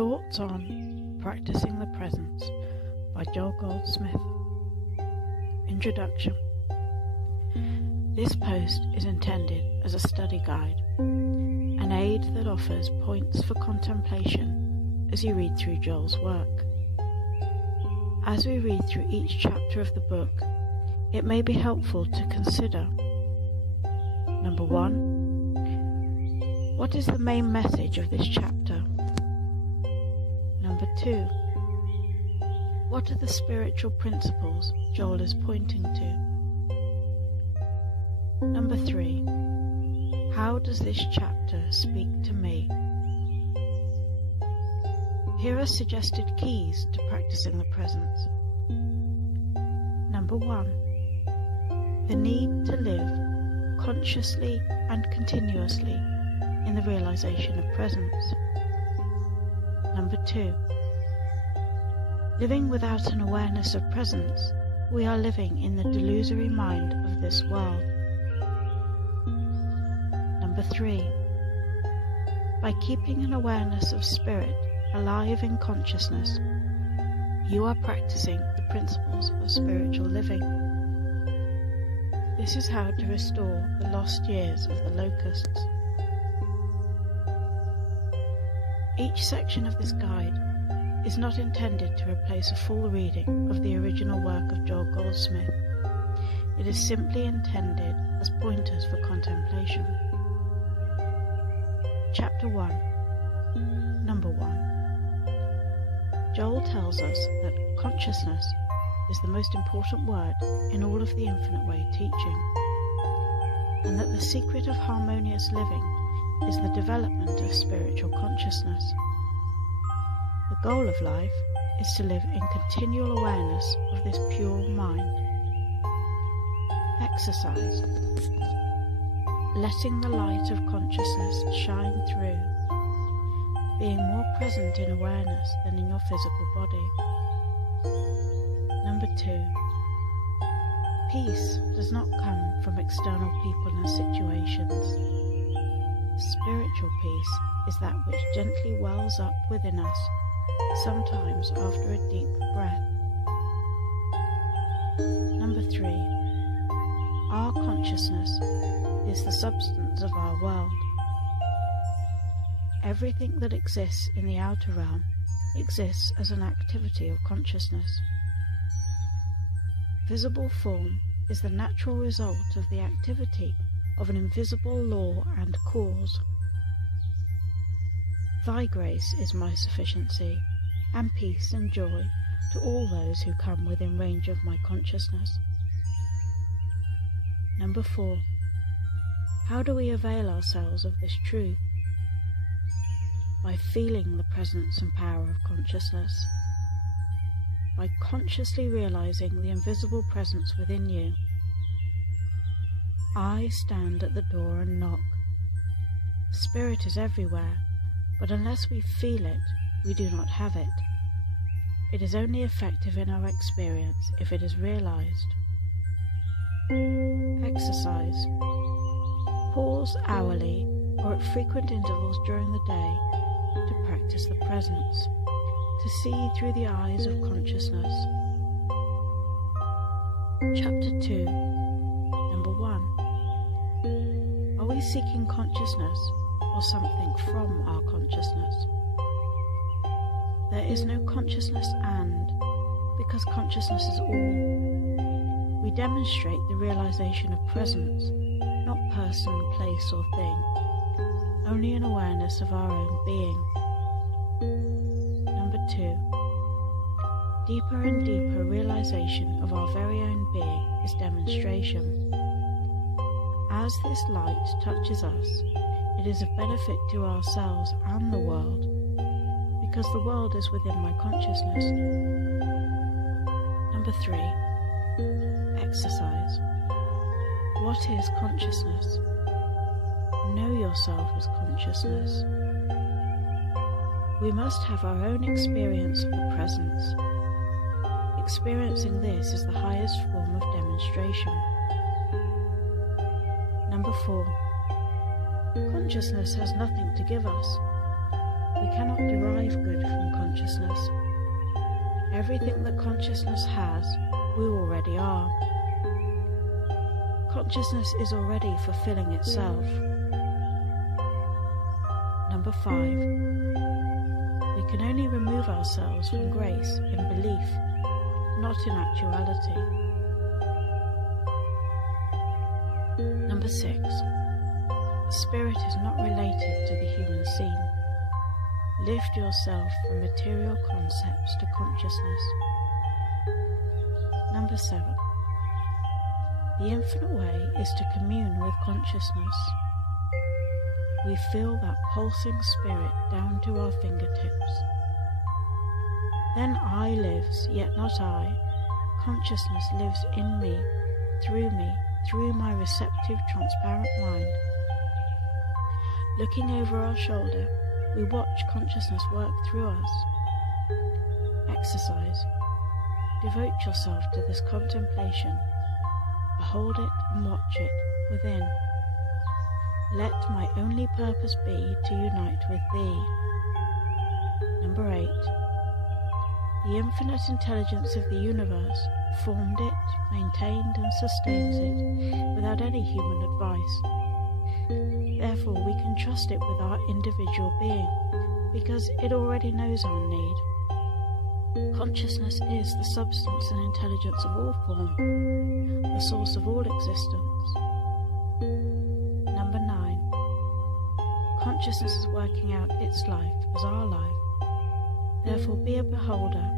Thoughts on Practicing the Presence by Joel Goldsmith. Introduction. This post is intended as a study guide, an aid that offers points for contemplation as you read through Joel's work. As we read through each chapter of the book, it may be helpful to consider: Number 1. What is the main message of this chapter? Number 2. What are the spiritual principles Joel is pointing to? Number 3. How does this chapter speak to me? Here are suggested keys to practicing the presence. Number 1. The need to live consciously and continuously in the realization of presence. Number 2. Living without an awareness of presence, we are living in the delusory mind of this world. Number 3. By keeping an awareness of spirit alive in consciousness, you are practicing the principles of spiritual living. This is how to restore the lost years of the locusts. Each section of this guide is not intended to replace a full reading of the original work of Joel Goldsmith. It is simply intended as pointers for contemplation. Chapter 1. Number 1. Joel tells us that consciousness is the most important word in all of the Infinite Way teaching, and that the secret of harmonious living is the development of spiritual consciousness. The goal of life is to live in continual awareness of this pure mind. Exercise. Letting the light of consciousness shine through, being more present in awareness than in your physical body. Number 2. Peace does not come from external people and situations. Spiritual peace is that which gently wells up within us, sometimes after a deep breath. Number 3. Our consciousness is the substance of our world. Everything that exists in the outer realm exists as an activity of consciousness. Visible form is the natural result of the activity of an invisible law and cause. Thy grace is my sufficiency, and peace and joy to all those who come within range of my consciousness. Number 4. How do we avail ourselves of this truth? By feeling the presence and power of consciousness. By consciously realizing the invisible presence within you. I stand at the door and knock. Spirit is everywhere, but unless we feel it, we do not have it. It is only effective in our experience if it is realized. Exercise. Pause hourly or at frequent intervals during the day to practice the presence, to see through the eyes of consciousness. Chapter 2. Number 1. Are we seeking consciousness or something from our consciousness? There is no consciousness because consciousness is all. We demonstrate the realization of presence, not person, place or thing, only an awareness of our own being. Number 2. Deeper and deeper realization of our very own being is demonstration. As this light touches us, it is of benefit to ourselves and the world, because the world is within my consciousness. Number 3. Exercise. What is consciousness? Know yourself as consciousness. We must have our own experience of the presence. Experiencing this is the highest form of demonstration. Number 4. Consciousness has nothing to give us. We cannot derive good from consciousness. Everything that consciousness has, we already are. Consciousness is already fulfilling itself. Number 5. We can only remove ourselves from grace in belief, not in actuality. Number 6. Spirit is not related to the human scene. Lift yourself from material concepts to consciousness. Number 7. The infinite way is to commune with consciousness. We feel that pulsing spirit down to our fingertips. Then I lives, yet not I. Consciousness lives in me, through my receptive, transparent mind. Looking over our shoulder, we watch consciousness work through us. Exercise. Devote yourself to this contemplation. Behold it and watch it within. Let my only purpose be to unite with thee. Number 8. The infinite intelligence of the universe formed it, maintained and sustains it without any human advice. Therefore we can trust it with our individual being, because it already knows our need. Consciousness is the substance and intelligence of all form, the source of all existence. Number 9. Consciousness is working out its life as our life. Therefore be a beholder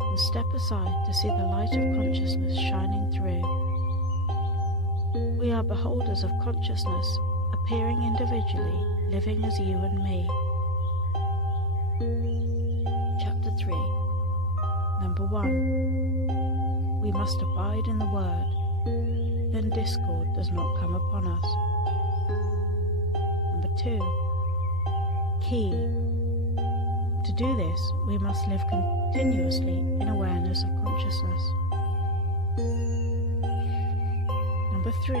and step aside to see the light of consciousness shining through. We are beholders of consciousness, appearing individually, living as you and me. Chapter 3. Number 1. We must abide in the Word, then discord does not come upon us. Number 2. Key. To do this, we must live continuously in awareness of consciousness. Number 3.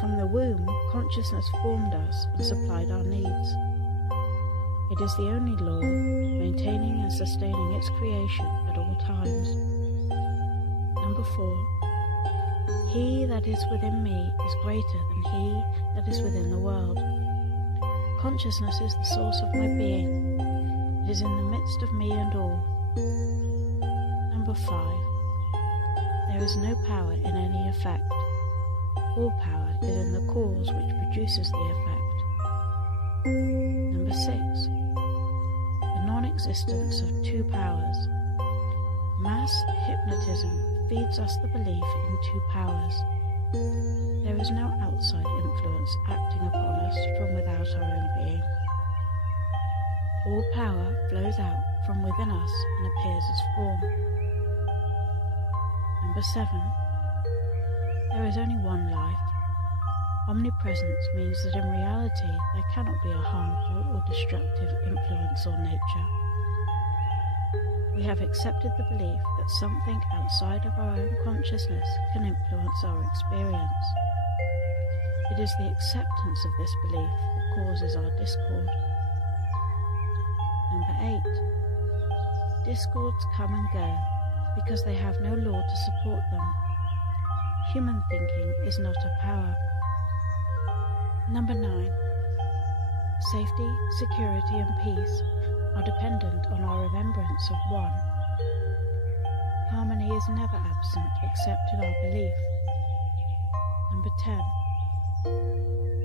From the womb, consciousness formed us and supplied our needs. It is the only law, maintaining and sustaining its creation at all times. Number 4. He that is within me is greater than he that is within the world. Consciousness is the source of my being. It is in the midst of me and all. Number 5. There is no power in any effect. All power is in the cause which produces the effect. Number 6. The non-existence of two powers. Mass hypnotism feeds us the belief in two powers. There is no outside influence acting upon us from without our own being. All power flows out from within us and appears as form. Number 7. There is only one life. Omnipresence means that in reality there cannot be a harmful or destructive influence or nature. We have accepted the belief that something outside of our own consciousness can influence our experience. It is the acceptance of this belief that causes our discord. Number 8. Discords come and go because they have no law to support them. Human thinking is not a power. Number 9. Safety, security and peace are dependent on our remembrance of one. Harmony is never absent except in our belief. Number 10.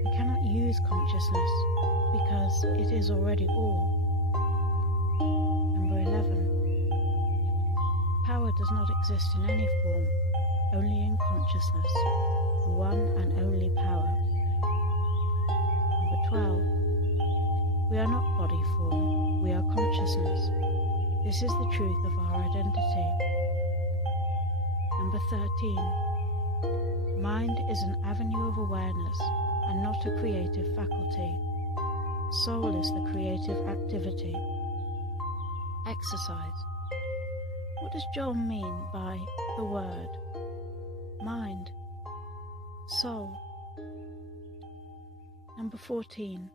We cannot use consciousness because it is already all. Number 11. Power does not exist in any form, only in consciousness, the one and only power. Number 12. We are not body form, we are consciousness. This is the truth of our identity. Number 13. Mind is an avenue of awareness and not a creative faculty. Soul is the creative activity. Exercise. What does Joel mean by the word? Mind. Soul. Number 14.